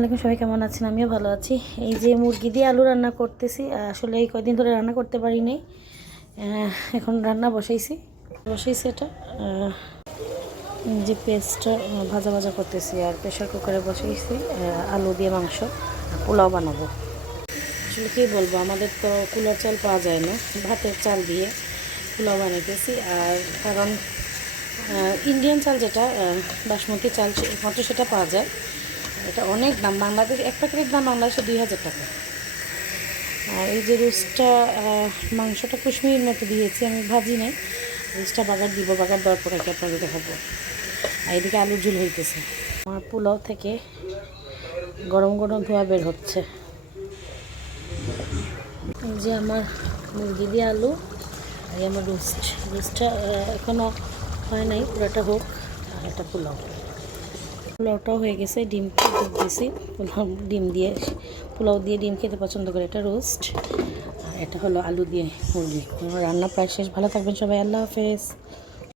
আলাইকুম, সবাই কেমন আছেন? আমিও ভালো আছি। এই যে মুরগি দিয়ে আলু রান্না করতেছি। আসলে এই কয়দিন ধরে রান্না করতে পারি নাই। এখন রান্না বসাইছি এটা যে পেস্টটা ভাজা ভাজা করতেছি, আর প্রেশার কুকারে বসাইছি আলু দিয়ে মাংস পোলাও বানাবো। আসলে কী বলবো, আমাদের তো কুলার চাল পাওয়া যায় না, ভাতের চাল দিয়ে পোলাও বানাইতেছি। আর কারণ ইন্ডিয়ান চাল যেটা বাসমতি চাল একমাত্র সেটা পাওয়া যায়। এটা অনেক দাম, বাংলাদেশ এক প্যাকেটের দাম বাংলাদেশে 2000 টাকা। আর এই যে রোস্টটা মাংসটা কুশমির মতো দিয়েছি, আমি ভাজি নাই, রোস্টটা বাগার দিব, বাগার দেওয়ার পরে আপনাদের দেখাবো। আর এদিকে আলুর ঝোল হইতেছে। আমার পোলাও থেকে গরম গরম ধোয়া বের হচ্ছে। এই যে আমার মুরগি দিয়ে আলু, আর আমার রোস্টটা এখনও হয় নাই, পুরোটা হোক। আর এটা পোলাওটাও হয়ে গেছে, ডিম দিয়েছি। ডিম দিয়ে পোলাও দিয়ে ডিম খেতে পছন্দ করে। এটা রোস্ট, আর এটা হলো আলু দিয়ে মুরগি। আমার রান্না প্রায় শেষ। ভালো থাকবেন সবাই, আল্লাহ হাফেজ।